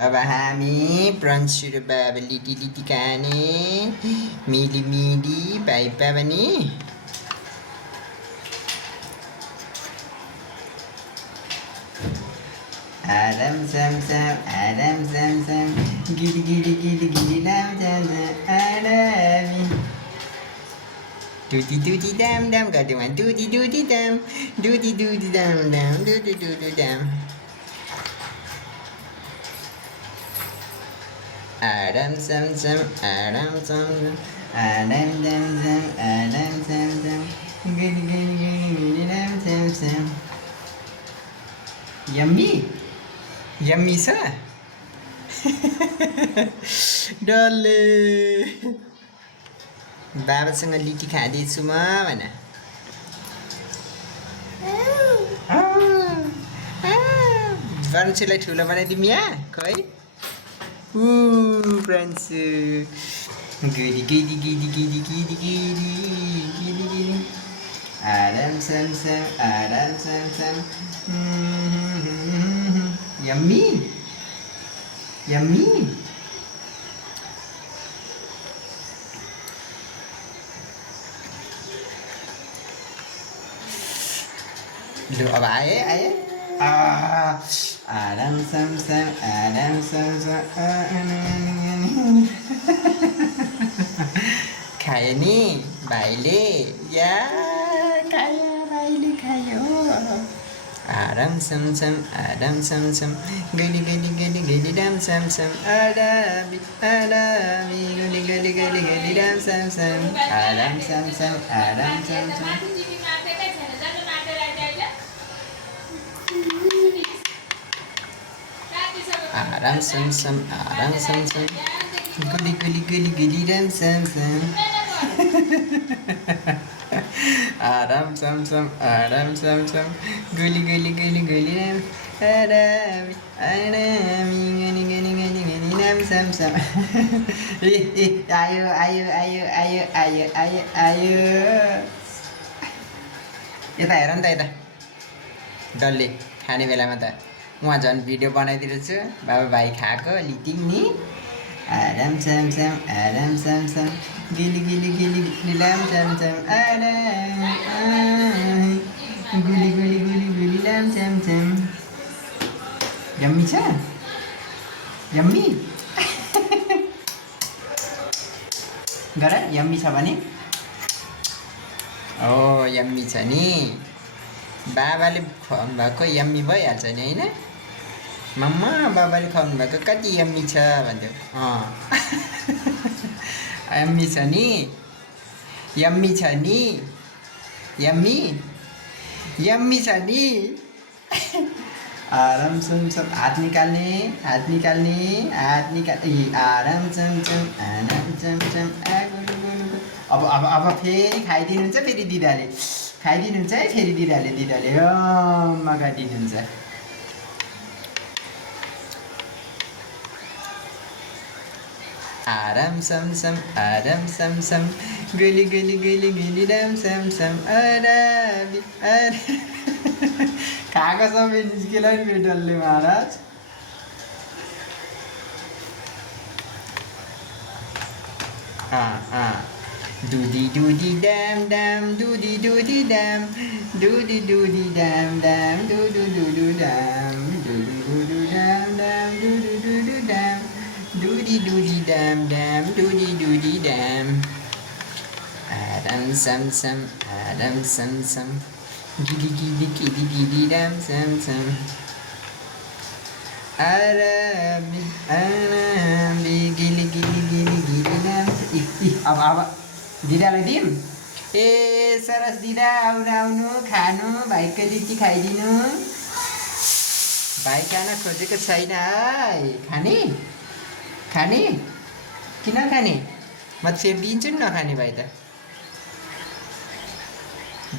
अब हामी प्रन्सु र बाबा लिटी लिटी खाने मिली मिली भाइ बाबा नि आराम साम गिली गिली गिली गिली राम साम आरामी दुदी दुदी दाम दाम गर्दै उहाँ दुदी दुदी दाम दुदी दाम आराम साम आराम साम आराम साम गिली गिली गिली गिली राम साम यम्मी यम्मी छ डल्ले बाबासँग लिटी खाँदैछु म भन फ्रान्सुलाई ठुलो बनाइदिउँ यहाँ खै फ्रान्सु गिली गिली गिली गिली गिली गिली गिली गिली आराम साम यम्मी यम्मी लो अब आए आराम साम खायो नि भाइले या खायो भाइले खायो आराम साम गली गली गली गली राम साम आरामी आरामी गली गली गली गली राम साम आराम साम आराम साम आराम साम गली गली गली गली राम साम आराम साम गली गली गली गली राम आरामी आरामी गली गली गली गली राम साम ए आयो आयो आयो आयो आयो आयो आयो यता हेर नि त यता डल्ले खाने बेलामा त उहाँ झन् भिडियो बनाइदिरहेछु बाबा भाइ खाएको लिटिङ नि आराम साम गिली गिली गिली गिली राम साम आराम गुली गुली गुली गुली राम साम यम्मी छ यम्मी गर यम्मी छ भने ओ यम्मी छ नि बाबाले खुवाउनु भएको यम्मी भइहाल्छ नि होइन मम्मा बाबाले खुवाउनु भएको कति यम्मी छ भन्थ्यो यम्मी छ नि यम्मी छ नि यम्मी यम्मी छ नि आराम साम हात निकाल्ने आराम साम अब फेरि खाइदिनुहुन्छ फेरि दिदाले खाइदिनुहुन्छ है फेरि दिदाले मगाइदिनुहुन्छ आराम साम गली गली गली गली राम साम आरामी खाएको सबै निस्केला नि डल्ले महाराज दुदी दुदी दाम दुदी दुदी दाम दुदी दुदी दाम दुदु दुदु दाम दुदु दुदु दाम दुदु दुदु दाम दुदी दुदी दाम दुदी दुदी दाम आराम साम गिली गिली गिली गिली राम साम आरामी आरामी गिली गिली गिली गिली राम अब दिदालाई दिउँ ए सरस दिदा आउनु खानु भाइको लिटी खाइदिनु भाइ खान खोजेको छैन है खाने किन खाने म फेरि दिन्छु नि नखाने भाइ त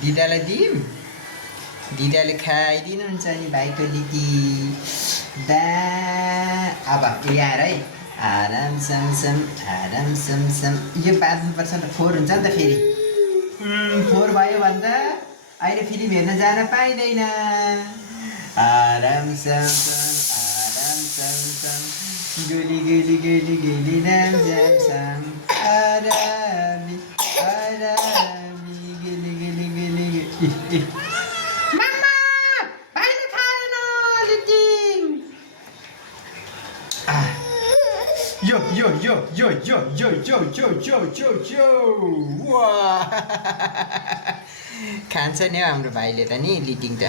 दिदालाई दिउँ दिदाले खाइदिनुहुन्छ नि भाइको लिटी अब यहाँ है आराम साम यो बाँध्नुपर्छ नि त फोहोर हुन्छ नि त फेरि फोहोर भयो भन्दा अहिले फिल्म हेर्न जान पाइँदैन आराम साम गुली गुली गुली गुली ड्याम ड्याम साम आरामी आरामी गुली गुली गुली गुली मम्मा भाइले खाएन लिटिङ यो यो यो यो यो यो यो यो यो यो यो वा खान्छ नि हौ हाम्रो भाइले त नि लिटिङ त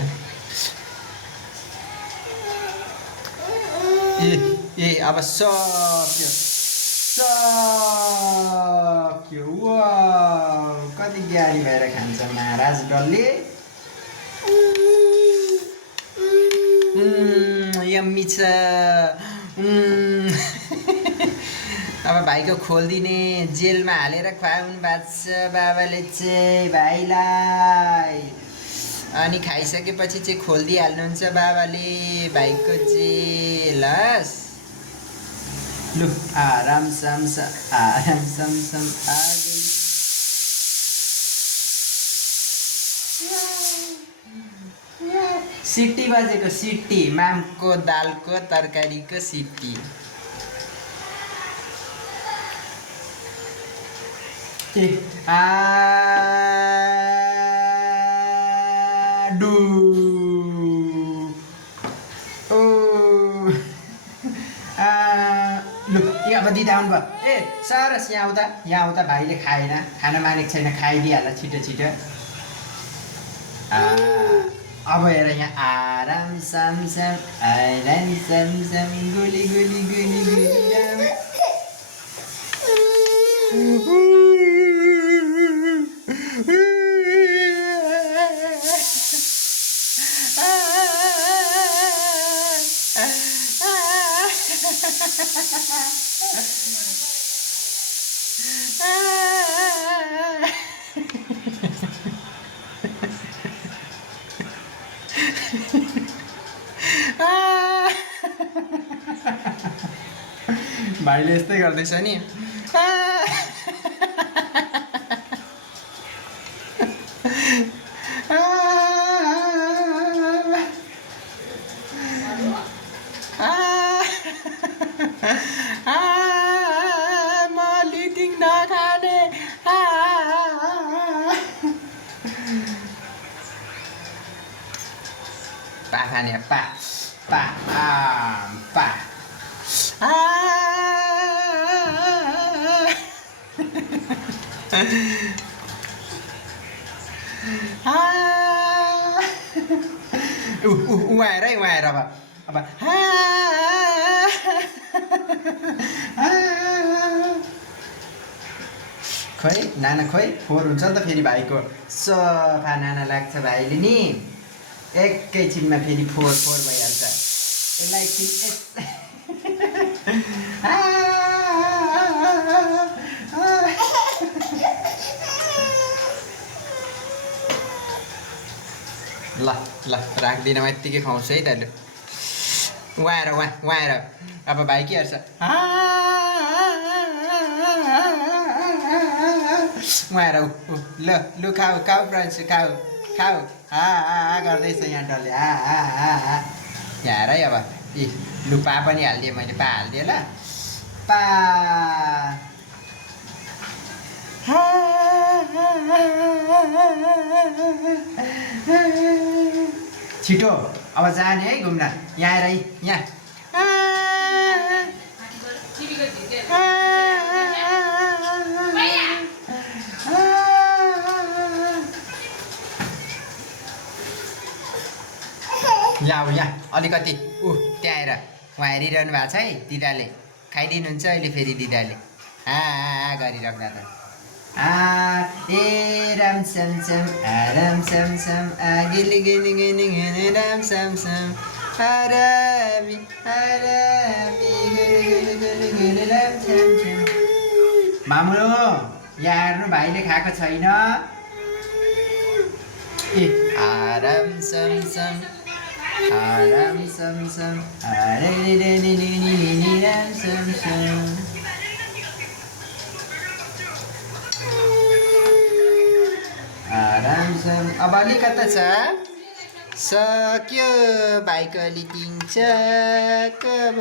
ए अब सक्यो सक्यो वा कति ज्ञानी भएर खान्छ महाराज डल्ले यम्मी छ अब भाइको खोलिदिने जेलमा हालेर खुवाउनु भएको छ बाबाले चाहिँ भाइलाई अनि खाइसकेपछि चाहिँ खोलिदिइहाल्नुहुन्छ बाबाले भाइको जेल हस् लु आराम समसम सिटी बजेको सिटी मामको दालको तरकारीको सिटी डु ओ लु अब दिँदा आउनु भयो ए सरस यहाँ आउँदा भाइले खाएन खाना मानेको छैन खाइदिइहाल छिटो छिटो अब हेर यहाँ आराम समसम आराम समसम गुली गुली गुली गुली भाइले यस्तै गर्दैछ नि म लिटिङ नखाने पा खाने पा पा पा उहाँएर है उहाँएर अब खोइ नाना खोइ फोहोर हुन्छ नि त फेरि भाइको सफा नाना लाग्छ भाइले नि एकैछिनमा फेरि फोहोर भइहाल्छ यसलाई एकछिन ल ल राख्दिनँ म यत्तिकै खुवाउँछु है त लु उहाँएर अब भाइ के गर्छ उहाँएर ल लु खाऊ फ्रेन्ड्स खाऊ गर्दैछ यहाँ डल्ले यहाँ हेर है अब लु पा पनि हालिदिएँ मैले पा हालिदिएँ ल पा छिटो अब जाने है घुम्न यहाँ आएर यहाँ यहाँ अलिकति त्यहाँ आएर उहाँ हेरिरहनु भएको छ है दिदाले खाइदिनुहुन्छ अहिले फेरि दिदाले गरिराख्दा त ए राम समसम आराम समसम गिली गिली गिली गिली राम समसम आरामी आरामी गिली गिली गिली गिली राम समसम मामु यहाँ हेर्नु भाइले खाएको छैन ए आराम समसम आराम समसम राम समसम आराम सम अब अलिकता छ सक्यो भाइको लिटिङ चक अब